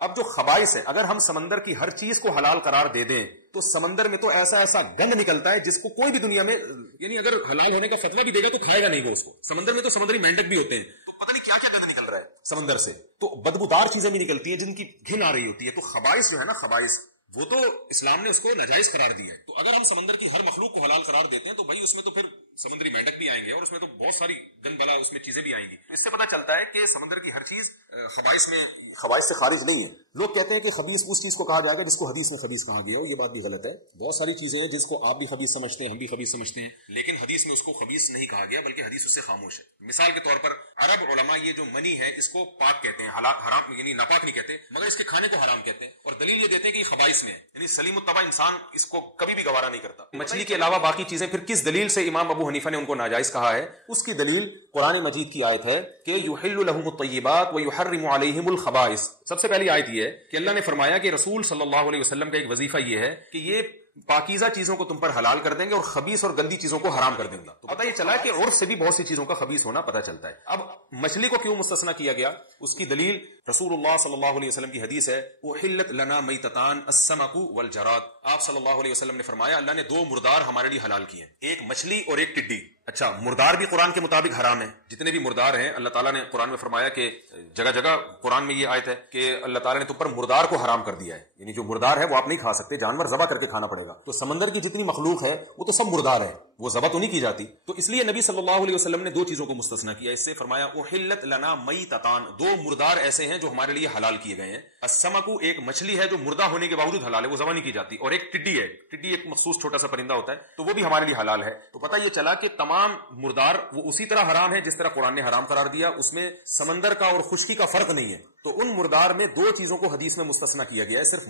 اب جو خبائث ہے، اگر ہم سمندر کی ہر چیز کو حلال قرار دے دیں تو سمندر میں تو ایسا ایسا گند نکلتا ہے جس کو کوئی بھی دنیا میں، یعنی اگر حلال ہونے کا فتویٰ بھی دے گا تو کھائے گا نہیں وہ اس کو۔ سمندر میں تو سمندری مینڈک بھی ہوتے ہیں، تو پتہ نہیں کیا کیا گند نکل رہا ہے سمندر سے، تو بدبودار چیزیں بھی نکلتی ہیں جن کی گھن آ رہی ہوتی ہے۔ تو خبائث جو ہے نا، خبائث، وہ تو اسلام نے اس کو ناجائز قرار دیا ہے۔ تو اگر ہم سمندر کی ہر مخلوق کو حلال قرار دیتے ہیں تو بھائی اس میں تو پھر سمندری مینڈک بھی آئیں گے اور اس میں تو بہت ساری گند بلا اس میں چیزیں بھی آئیں گی۔ اس سے پتہ چلتا ہے کہ سمندر کی ہر چیز خبائث سے خارج نہیں ہے۔ لوگ کہتے ہیں کہ خبیث اس چیز کو کہا جائے گا جس کو حدیث میں خبیث کہا گیا ہو، یہ بات بھی غلط ہے۔ بہت ساری چیزیں ہیں جس کو آپ بھی خبیث سمجھتے ہیں، ہم بھی خبیث سمجھتے ہیں، لیکن حدیث میں اس کو خبیث نہیں کہا گیا بلکہ حدیث اس سے خاموش ہے۔ مثال کے طور پر عرب علماء یہ جو منی ہے اس کو پاک کہتے ہیں، حرام یعنی ناپاک نہیں کہتے، مگر اس کے کھانے کو حرام کہتے ہیں، اور دلیل یہ دیتے ہیں کہ یہ خبائث میں ہے، یعنی سلیم الطبع انسان اس کو کبھی بھی گوارا نہیں کرتا۔ مچھلی کے علاوہ باقی چیزیں پھر کس دلیل سے امام ابو حنیفہ نے ان کو ناجائز کہا ہے؟ اس کی دلیل قرآن مجید کی آیت ہے کہ یحل لهم الطیبات ویحرم علیہم الخبائث۔ سب سے پہلی آیت یہ ہے کہ اللہ نے فرمایا کہ رسول صلی اللہ علیہ وسلم کا ایک وظیفہ یہ ہے کہ یہ پاکیزہ چیزوں کو تم پر حلال کر دیں گے اور خبیث اور گندی چیزوں کو حرام کر دیں گے۔ تو پتہ یہ چلا کہ عرف سے بھی بہت سی چیزوں کا خبیث ہونا پتہ چلتا ہے۔ اب مچھلی کو کیوں مستثنیٰ کیا گیا؟ اس کی دلیل رسول اللہ صلی اللہ علیہ وسلم کی حدیث ہے، احلت لنا میتتان السمک والجراد۔ آپ صلی اللہ علیہ وسلم نے فرمایا اللہ نے دو مردار ہمارے لیے حلال کیے ہیں، ایک مچھلی اور ایک ٹڈی۔ اچھا، مردار بھی قرآن کے مطابق حرام ہے، جتنے بھی مردار ہیں اللہ تعالیٰ نے قرآن میں فرمایا کہ جگہ جگہ قرآن میں یہ آیت ہے کہ اللہ تعالیٰ نے تم پر مردار کو حرام کر دیا ہے، یعنی جو مردار ہے وہ آپ نہیں کھا سکتے، جانور ذبح کر کے کھانا پڑے گا۔ تو سمندر کی جتنی مخلوق ہے وہ تو سب مردار ہے، وہ ذبح تو نہیں کی جاتی۔ تو اس لیے نبی صلی اللہ علیہ وسلم نے دو چیزوں کو مستثنیٰ کیا، اس سے فرمایا احلت لنا میتتان، دو مردار ایسے ہیں جو ہمارے لیے حلال کیے گئے ہیں۔ السمک، ایک مچھلی ہے جو مردہ ہونے کے باوجود حلال ہے، وہ ذبح نہیں کی جاتی، اور ایک ٹڈی ہے، ٹڈی ایک مخصوص چھوٹا سا پرندہ ہوتا ہے، تو وہ بھی ہمارے لیے حلال ہے۔ تو پتہ یہ چلا کہ تمام مردار وہ اسی طرح حرام ہے جس طرح قرآن نے حرام قرار دیا، اس میں سمندر کا اور خشکی کا فرق نہیں ہے۔ تو ان مردار میں دو چیزوں کو حدیث میں مستثنیٰ کیا گیا ہے، صرف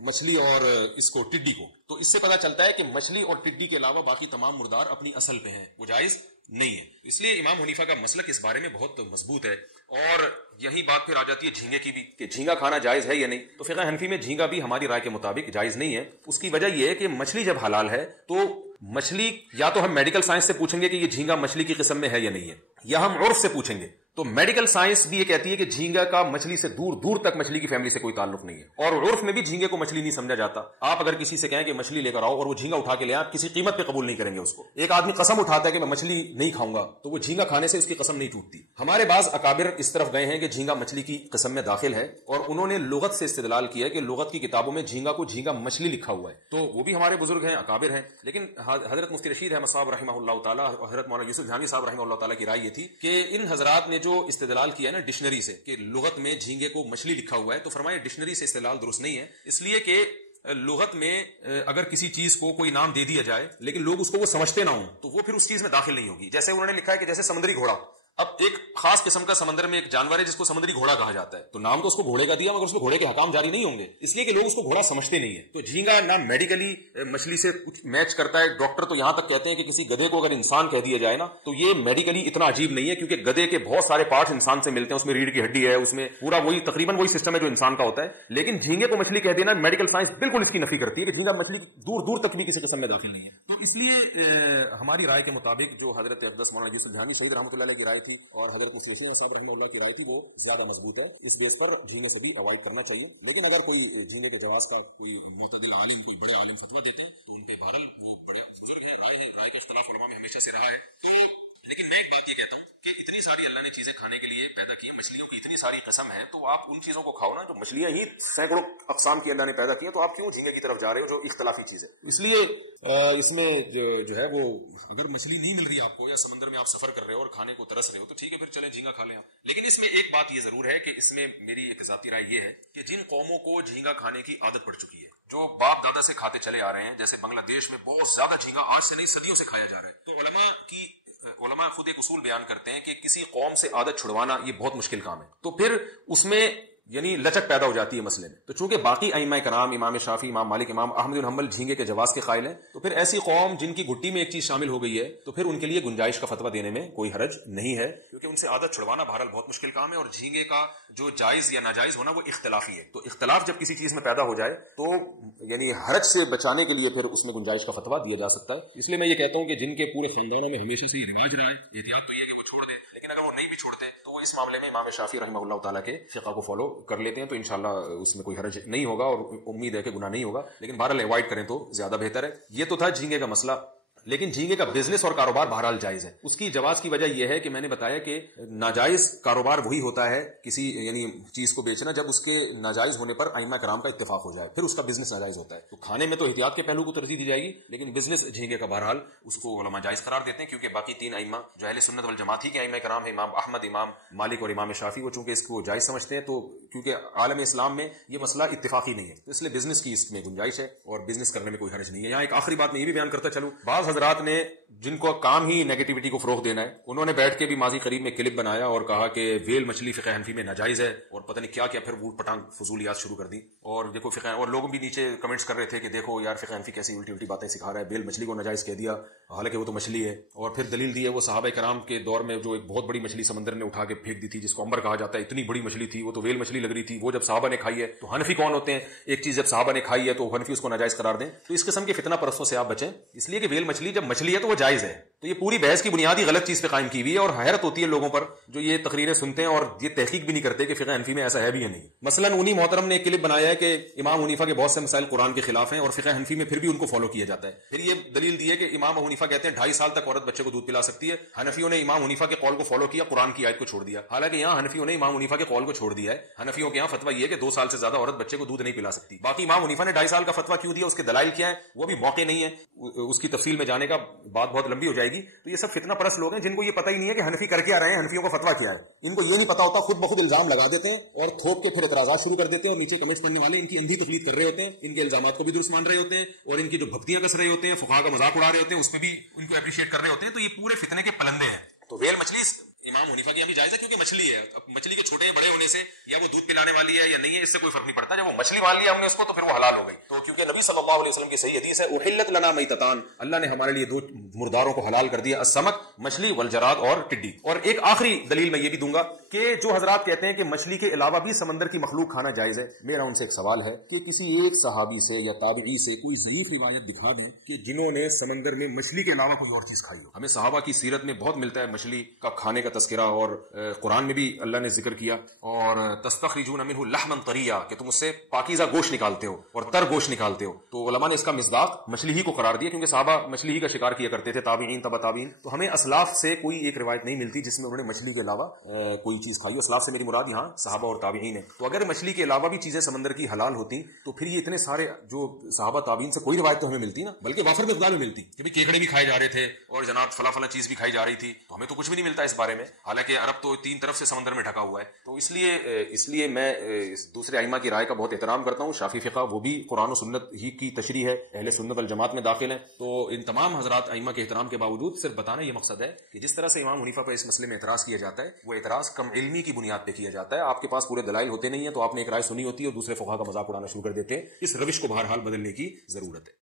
مچھلی اور اس کو ٹڈی کو۔ تو اس سے پتہ چلتا ہے کہ مچھلی اور ٹڈی کے علاوہ باقی تمام مردار اپنی اصل پہ ہیں، وہ جائز نہیں ہے۔ اس لیے امام حنیفہ کا مسلک اس بارے میں بہت مضبوط ہے۔ اور یہی بات پھر آ جاتی ہے جھینگے کی بھی، کہ جھینگا کھانا جائز ہے یا نہیں۔ تو فقہ حنفی میں جھینگا بھی ہماری رائے کے مطابق جائز نہیں ہے۔ اس کی وجہ یہ ہے کہ مچھلی جب حلال ہے تو مچھلی، یا تو ہم میڈیکل سائنس سے پوچھیں گے کہ یہ جھینگا مچھلی کی قسم میں ہے یا نہیں ہے، یا ہم عرف سے پوچھیں گے۔ تو میڈیکل سائنس بھی یہ کہتی ہے کہ جھینگا کا مچھلی سے دور دور تک مچھلی کی فیملی سے کوئی تعلق نہیں ہے، اور عرف میں بھی جھینگے کو مچھلی نہیں سمجھا جاتا۔ آپ اگر کسی سے کہیں کہ مچھلی لے کر آؤ اور وہ جھینگا اٹھا کے لے، آپ کسی قیمت پہ قبول نہیں کریں گے اس کو۔ ایک آدمی قسم اٹھاتا ہے کہ میں مچھلی نہیں کھاؤں گا، تو وہ جھینگا کھانے سے اس کی قسم نہیں ٹوٹتی۔ ہمارے بعض اکابر اس طرف گئے ہیں کہ جھینگا مچھلی کی قسم میں داخل ہے، اور انہوں نے لغت سے استدلال کیا ہے کہ لغت کی کتابوں میں جھینگا کو جھینگا مچھلی لکھا ہوا ہے۔ تو وہ بھی ہمارے بزرگ ہیں، اکابر ہیں، لیکن حضرت مفتی رشید احمد صاحب رحمہ اللہ تعالیٰ اور حضرت مولانا یوسف جہانوی صاحب رحمہ اللہ تعالیٰ کی رائے یہ تھی کہ ان حضرات نے جو استدلال کیا نا ڈکشنری سے کہ لغت میں جھینگے کو مچھلی لکھا ہوا ہے، تو فرمایا ڈکشنری سے استدلال درست نہیں ہے، اس لیے کہ لغت میں اگر کسی چیز کو کوئی نام دے دیا جائے لیکن لوگ اس کو وہ سمجھتے نہ ہوں تو وہ پھر اس چیز میں داخل نہیں ہوگی۔ جیسے انہوں نے لکھا ہے کہ جیسے سمندری گھوڑا، اب ایک خاص قسم کا سمندر میں ایک جانور ہے جس کو سمندری گھوڑا کہا جاتا ہے، تو نام تو اس کو گھوڑے کا دیا مگر اس میں گھوڑے کے حکام جاری نہیں ہوں گے، اس لیے کہ لوگ اس کو گھوڑا سمجھتے نہیں ہیں۔ تو جھینگا نہ میڈیکلی مچھلی سے کچھ میچ کرتا ہے، ڈاکٹر تو یہاں تک کہتے ہیں کہ کسی گدھے کو اگر انسان کہہ دیا جائے نا تو یہ میڈیکلی اتنا عجیب نہیں ہے، کیونکہ گدھے کے بہت سارے پارٹس انسان سے ملتے ہیں، اس میں ریڑھ کی ہڈی ہے، اس میں پورا وہی تقریباً وہی سسٹم ہے جو انسان کا ہوتا ہے، لیکن جھینگے کو مچھلی کہہ دینا میڈیکل سائنس بالکل اس کی نفی کرتی ہے کہ جھینگا مچھلی دور دور تک بھی کسی قسم میں داخل نہیں ہے۔ تو اس لیے ہماری رائے کے مطابق جو حضرت اقدس مولانا یوسف جہانی شہید رحمۃ اللہ علیہ کی رائے تھی اور حضرت وسیم صاحب رحمہ اللہ کی رائے تھی وہ زیادہ مضبوط ہے، اس بیس پر جھینگے سے بھی اوائڈ کرنا چاہیے۔ لیکن اگر کوئی جھینگے کے جواز کا کوئی معتدل عالم، کوئی بڑے عالم فتویٰ دیتے ہیں تو ان پہ بہرحال وہ بڑے بزرگ ہیں، رائے کا اختلاف علماء میں ہمیشہ سے رہا ہے۔ تو لیکن میں ایک بات یہ کہتا ہوں کہ اتنی ساری اللہ نے چیزیں کھانے کے لیے پیدا کی، مچھلیوں کی اتنی ساری قسم ہے، تو آپ ان چیزوں کو کھاؤ نا، جو مچھلیاں ہی سینکڑوں اقسام کی اللہ نے پیدا کی ہیں، تو آپ کیوں جھینگے کی طرف جا رہے ہو جو اختلافی چیز ہے؟ اس لیے اس میں جو ہے وہ اگر مچھلی نہیں مل رہی آپ کو، یا سمندر میں آپ سفر کر رہے ہو اور کھانے کو ترس رہے ہو، تو ٹھیک ہے پھر چلیں جھینگا کھا لیں آپ۔ لیکن اس میں ایک بات یہ ضرور ہے کہ اس میں میری ایک ذاتی رائے یہ ہے کہ جن قوموں کو جھینگا کھانے کی عادت پڑ چکی ہے، جو باپ دادا سے کھاتے چلے آ رہے ہیں، جیسے بنگلہ دیش میں بہت زیادہ جھینگا آج سے نہیں صدیوں سے کھایا جا رہا ہے، تو علماء خود ایک اصول بیان کرتے ہیں کہ کسی قوم سے عادت چھڑوانا یہ بہت مشکل کام ہے، تو پھر اس میں یعنی لچک پیدا ہو جاتی ہے مسئلے میں۔ تو چونکہ باقی ائمہ کرام، امام شافعی، امام مالک، امام احمد بن حنبل جھینگے کے جواز کے قائل ہیں، تو پھر ایسی قوم جن کی گھٹی میں ایک چیز شامل ہو گئی ہے تو پھر ان کے لیے گنجائش کا فتویٰ دینے میں کوئی حرج نہیں ہے، کیونکہ ان سے عادت چھڑوانا بہرحال بہت مشکل کام ہے، اور جھینگے کا جو جائز یا ناجائز ہونا وہ اختلافی ہے۔ تو اختلاف جب کسی چیز میں پیدا ہو جائے تو یعنی حرج سے بچانے کے لیے پھر اس میں گنجائش کا فتویٰ دیا جا سکتا ہے۔ اس لیے میں یہ کہتا ہوں کہ جن کے پورے خاندانوں میں ہمیشہ سے یہ رواج رہا ہے، احتیاط تو یہ ہے کہ وہ چھوڑ دیں، لیکن اگر وہ نہیں بھی چھوڑتے تو وہ اس معاملے میں امام شافعی رحمہ اللہ تعالیٰ کے فقہ کو فالو کر لیتے ہیں تو انشاءاللہ اس میں کوئی حرج نہیں ہوگا اور امید ہے کہ گناہ نہیں ہوگا، لیکن بہرحال اوائڈ کریں تو زیادہ بہتر ہے۔ یہ تو تھا جھینگے کا مسئلہ، لیکن جھینگے کا بزنس اور کاروبار بہرحال جائز ہے۔ اس کی جواز کی وجہ یہ ہے کہ میں نے بتایا کہ ناجائز کاروبار وہی ہوتا ہے کسی یعنی چیز کو بیچنا جب اس کے ناجائز ہونے پر ائمہ کرام کا اتفاق ہو جائے، پھر اس کا بزنس ناجائز ہوتا ہے۔ تو کھانے میں تو احتیاط کے پہلو کو ترجیح دی جائے گی، لیکن بزنس جھینگے کا بہرحال اس کو علماء جائز قرار دیتے ہیں، کیونکہ باقی تین ائمہ جو اہل سنت والجماعت ہی کے ائمہ کرام ہیں، امام احمد، امام مالک اور امام شافعی، وہ چونکہ اس کو جائز سمجھتے ہیں، تو کیونکہ عالم اسلام میں یہ مسئلہ اتفاقی نہیں ہے تو اس لیے بزنس کی اس میں گنجائش ہے اور بزنس کرنے میں کوئی حرج نہیں ہے۔ یہاں ایک آخری بات میں یہ بھی بیان کرتا چلوں، بعض حضرات نے جن کو کام ہی نیگیٹیوٹی کو فروغ دینا ہے، انہوں نے بیٹھ کے بھی ماضی قریب میں کلپ بنایا اور کہا کہ ویل مچھلی فقہ حنفی میں ناجائز ہے اور پتہ نہیں کیا کیا، پھر ووٹ پٹانگ فضولیات شروع کر دی۔ اور دیکھو فقہ، اور لوگ بھی نیچے کمنٹس کر رہے تھے کہ دیکھو یار فقہ حنفی کیسی الٹی الٹی باتیں سکھا رہا ہے، ویل مچھلی کو ناجائز کہہ دیا حالانکہ وہ تو مچھلی ہے۔ اور پھر دلیل دی ہے وہ صحابہ کرام کے دور میں جو ایک بہت بڑی مچھلی سمندر نے اٹھا کے پھینک دی تھی جس کو عنبر کہا جاتا ہے، اتنی بڑی مچھلی تھی وہ تو ویل مچھلی لگ رہی تھی، وہ جب صحابہ نے کھائی ہے تو حنفی کون ہوتے ہیں؟ ایک چیز جب صحابہ نے کھائی ہے تو حنفی اس کو ناجائز قرار دیں، تو اس قسم کے فتنہ پرستوں سے آپ بچیں، اس لیے کہ ویل مچھلی جب مچھلی ہے تو وہ جائز ہے۔ تو یہ پوری بحث کی بنیادی غلط چیز پہ قائم کی ہوئی ہے اور حیرت ہوتی ہے لوگوں پر جو یہ تقریریں سنتے ہیں اور یہ تحقیق بھی نہیں کرتے کہ فقہ حنفی میں ایسا ہے بھی یا نہیں۔ مثلا انہی محترم نے ایک کلپ بنایا ہے کہ امام حنیفہ کے بہت سے مسائل قرآن کے خلاف ہیں اور فقہ حنفی میں پھر بھی ان کو فالو کیا جاتا ہے۔ پھر یہ دلیل دی ہے کہ امام حنیفہ کہتے ہیں 2.5 سال تک عورت بچے کو دودھ پلا سکتی ہے، حنفیوں نے امام حنیفہ کے قول کو فالو کیا، قرآن کی آیت کو چھوڑ دیا، حالانکہ یہاں حنفیوں نے امام حنیفہ کے قول کو چھوڑ دیا ہے۔ حنفیوں کے یہاں فتویٰ یہ ہے کہ 2 سال سے زیادہ عورت بچے کو دودھ نہیں پلا سکتی، باقی امام حنیفہ نے 2.5 سال کا فتویٰ کیوں دیا، اس کے دلائل کیا ہے وہ بھی موقع نہیں ہے، اس کی تفصیل میں جانے کا بات بہت لمبی ہو جائے گی۔ تو یہ سب فتنہ پرست لوگ ہیں جن کو یہ پتہ ہی نہیں ہے کہ حنفی کر کے آ رہے ہیں، حنفیوں کا فتویٰ کیا ہے، ان کو یہ نہیں پتا ہوتا، خود بخود الزام لگا دیتے ہیں اور تھوپ کے پھر اعتراضات شروع کر دیتے ہیں اور نیچے کمنٹس پڑھنے والے ان کی اندھی تقلید کر رہے ہوتے ہیں، ان کے الزامات کو بھی درست مان رہے ہوتے ہیں اور ان کی جو بھکتیاں کس رہے ہوتے ہیں، فقہا کا مذاق اڑا رہے ہوتے ہیں، اس پہ بھی ان کو اپریشیٹ کر رہے ہوتے ہیں۔ تو یہ پورے فتنے کے پلندے ہیں۔ تو ویل مچھلی امام حنیفہ کے یہاں بھی جائز ہے کیونکہ مچھلی ہے، اب مچھلی کے چھوٹے بڑے ہونے سے یا وہ دودھ پلانے والی ہے یا نہیں ہے اس سے کوئی فرق نہیں پڑتا، جب وہ مچھلی مان لیا ہم نے اس کو تو پھر وہ حلال ہو گئی۔ تو کیونکہ نبی صلی اللہ علیہ وسلم کی صحیح حدیث ہے احلت لنا میتتان، اللہ نے ہمارے لیے 2 مرداروں کو حلال کر دیا، السمک مچھلی، والجراد اور ٹڈی۔ اور ایک آخری دلیل میں یہ بھی دوں گا کہ جو حضرات کہتے ہیں کہ مچھلی کے علاوہ بھی سمندر کی مخلوق کھانا جائز ہے، میرا ان سے ایک سوال ہے کہ کسی ایک صحابی سے یا تابعی سے کوئی ضعیف روایت دکھا دیں کہ جنہوں نے سمندر میں مچھلی کے علاوہ کوئی اور چیز کھائی ہو۔ ہمیں صحابہ کی سیرت میں بہت ملتا ہے مچھلی کا کھانے کا تذکرہ، اور قرآن میں بھی اللہ نے ذکر کیا، اور تستخرجون منہ لحما طریا کہ تم اس سے پاکیزہ گوشت نکالتے ہو اور تر گوشت نکالتے ہو۔ تو علماء نے اس کا مصداق مچھلی ہی کو قرار دیا کیونکہ صحابہ مچھلی ہی کا شکار کیا کرتے تھے، تابعین تبع تابعین۔ تو ہمیں اسلاف سے کوئی ایک روایت نہیں ملتی جس میں انہوں نے مچھلی کے علاوہ کوئی چیز کھائی ہو۔ اسلاف سے میری مراد یہاں صحابہ اور تابعین ہے۔ تو اگر مچھلی کے علاوہ بھی چیزیں سمندر کی حلال ہوتی تو پھر یہ اتنے سارے جو صحابہ تابعین سے کوئی روایت تو ہمیں ملتی نا، بلکہ وافر مقدار میں ملتی کہ کیکڑے بھی کھائے جا رہے تھے اور جناب فلاں فلاں چیز بھی کھائی جا رہی تھی، تو ہمیں تو کچھ بھی نہیں ملتا اس بارے میں، حالانکہ عرب تو 3 طرف سے سمندر میں ڈھکا ہوا ہے۔ تو اس لیے میں دوسرے ائمہ کی رائے کا بہت احترام کرتا ہوں۔ شافعی فقہ وہ بھی قرآن و سنت ہی کی تشریح ہے، اہل سنت والجماعت میں داخل ہیں۔ تو ان تمام حضرات ائمہ کے احترام کے باوجود صرف بتانا یہ مقصد ہے کہ جس طرح سے امام حنیفہ پر اس مسئلے میں اعتراض کیا جاتا ہے وہ اعتراض کم علمی کی بنیاد پہ کیا جاتا ہے، آپ کے پاس پورے دلائل ہوتے نہیں ہیں تو آپ نے ایک رائے سنی ہوتی ہے اور دوسرے فقہا کا مذاق اڑانا شروع کر دیتے ہیں۔ اس روش کو بہرحال بدلنے کی ضرورت ہے۔